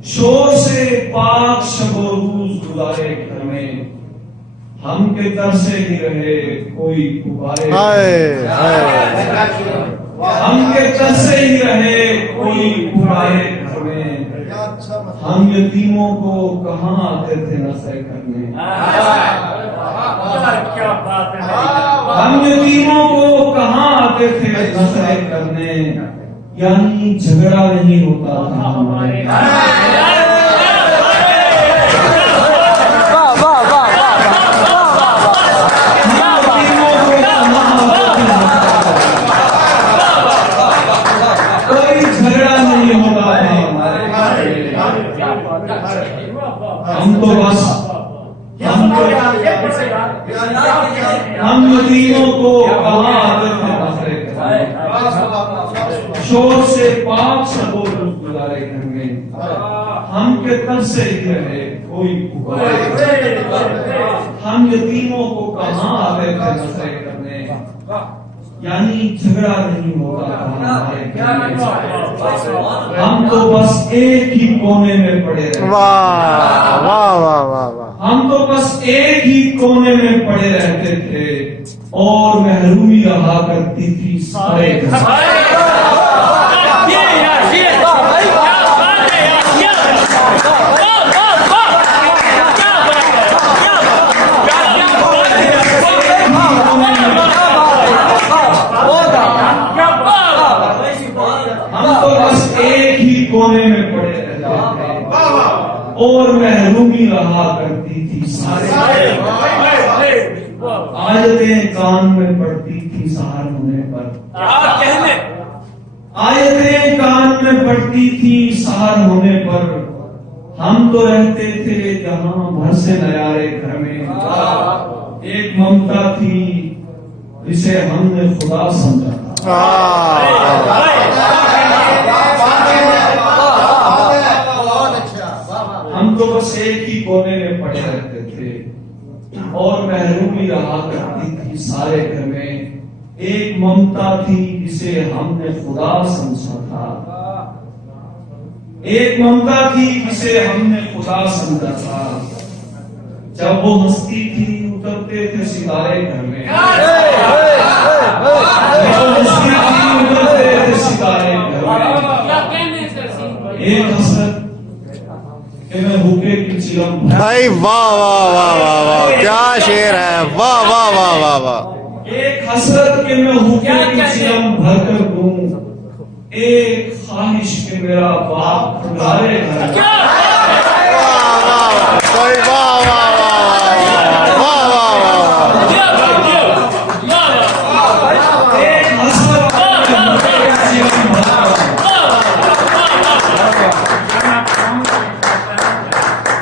शोर से पाक शबो रूज गुजारे घर में, हम के दर से ही रहे कोई पुकारे, हम के दर से ही रहे कोई पुकारे घर में, हम यतीमों को कहाँ आते थे नशे करने, हम यतीमों को कहाँ आते थे नशे करने, यानी झगड़ा नहीं होता था हमारे। कोई झगड़ा नहीं होता था हमारे। हम तो बस हम यतीमों को कहाँ आते थे नशे करने, शोर से पाक शबो रूज गुजारे घर में, हम के तब से ही रहे कोई पुकारे, हम यतीमों को कहाँ आते थे नशे करने, यानी झगड़ा नहीं होता था हमारे घर में। हम तो बस एक ही कोने में पड़े रहते, वाह वाह वाह वाह वाह, हम तो बस एक ही कोने में पड़े रहते थे और महरूमी रहा करती थी सारे घर। कोने में पड़े रहते थे और महरूमी रहा करती थी सारे, आयतें कान में पड़ती थी सहार होने पर, आयतें कान में पड़ती थी सहार होने पर, हम तो रहते थे जहां भर से नयारे घर में, एक ममता थी जिसे हमने खुदा समझा था। हम तो बस एक ही कोने में पड़े रहते थे और महरूमी रहा करती थी सारे घर में, एक ममता थी जिसे हमने खुदा समझा था, एक ममता थी जिसे हमने खुदा समझा था। जब वो हंसती थी उतरते थे सितारे घर में, जब वो हंसती थी उतरते थे सितारे घर में, एक हसरत कि मैं भूखे की चिलम, भाई वाह वाह वाह वाह वाह, क्या शेर है, वाह वाह वाह वाह वाह। एक हसरत के मैं भूखे की चिलम भर कर दूं, एक ख्वाहिश के मेरा बाप खुदारे घर,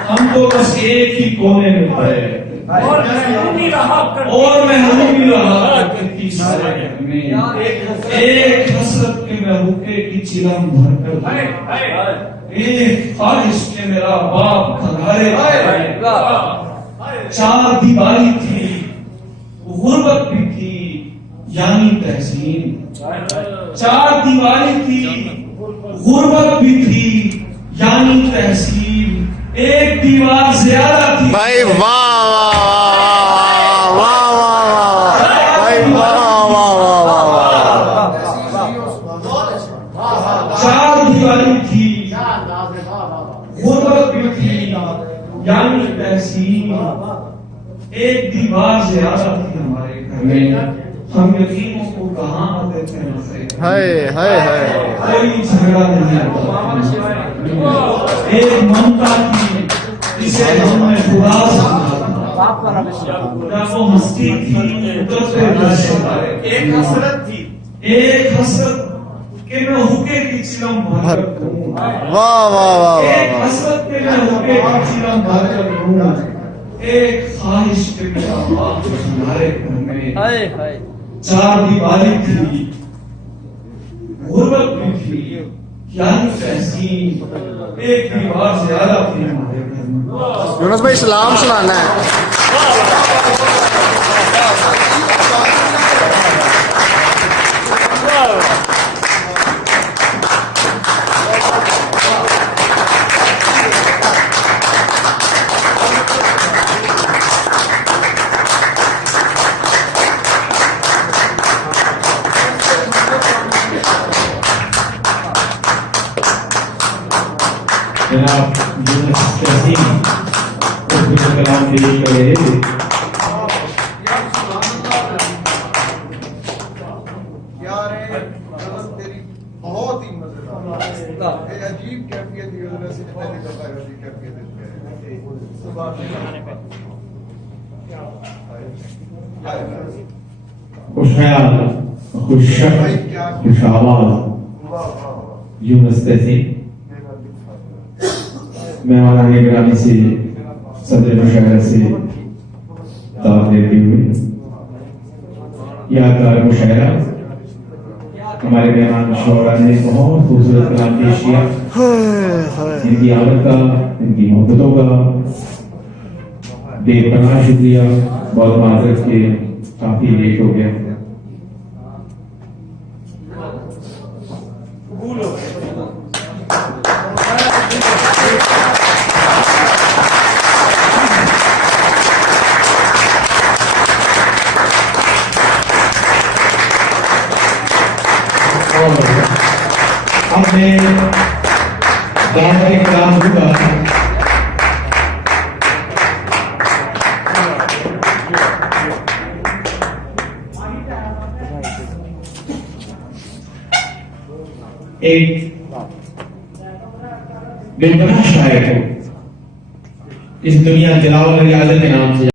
हम तो बस एक ही कोने में पड़े रहते और महरूमी रहा करती सारे घर में, एक हसरत के मैं भूखे की चिलम भर कर, एक ख्वाहिश के मेरा बाप खंगारे, चार दीवारी थी गुर्बत भी थी यानी तहसीन, चार दीवारी थी गुर्बत भी थी यानी तहसीन, एक दीवार ज्यादा थी। भाई वाह वाह वाह वाह, भाई वाह वाह वाह वाह। चार दीवारी थी गुर्बत भी थी यानी तहसीन, एक दीवार ज्यादा थी हमारे घर में, हम यतीमों को कहाँ आते थे नशे, कोई झगड़ा नहीं होता, एक ममता थी जिसे हमने खुदा समझा था। जब वो हंसती थी उतरते थे सितारे, एक हसरत थी, एक हसरत के मैं हुक्के की चिलम भर कर दूं, वाह वाह वाह, एक हसरत के मैं हुक्के की चिलम भर कर दूं, एक ख्वाहिश के मेरा बाप तुम्हारे घर में, चार दीवारी थी गुर्बत भी थी यानी तहसीन, एक दीवार ज्यादा थी हमारे घर में। यूनुस भाई सलाम सुनाना है। जनाब यूनुस तहसीन उर्दू कलाम पेश कर रहे थे। यार तेरी बहुत ही मजेदार अजीब कैफियत यूनिवर्सिटी में पहली दफा ऐसी कैफियत खुशहाल खुशआवाज यूनुस तहसीन मेहमान गिरामी से सदर मुशायरा से दावत देते हुए यादगार मुशायरा हमारे मेहमान शौरा ने बहुत खूबसूरत कलाम पेश किया। इनकी आदत का, इनकी मोहब्बतों का बेपनाह शुक्रिया। बहुत माजरत के काफी लेट हो गया। अब मैं दावत कलाम होगा एक बेपनाह शायर को इस दुनिया जलाल रियाजत के नाम से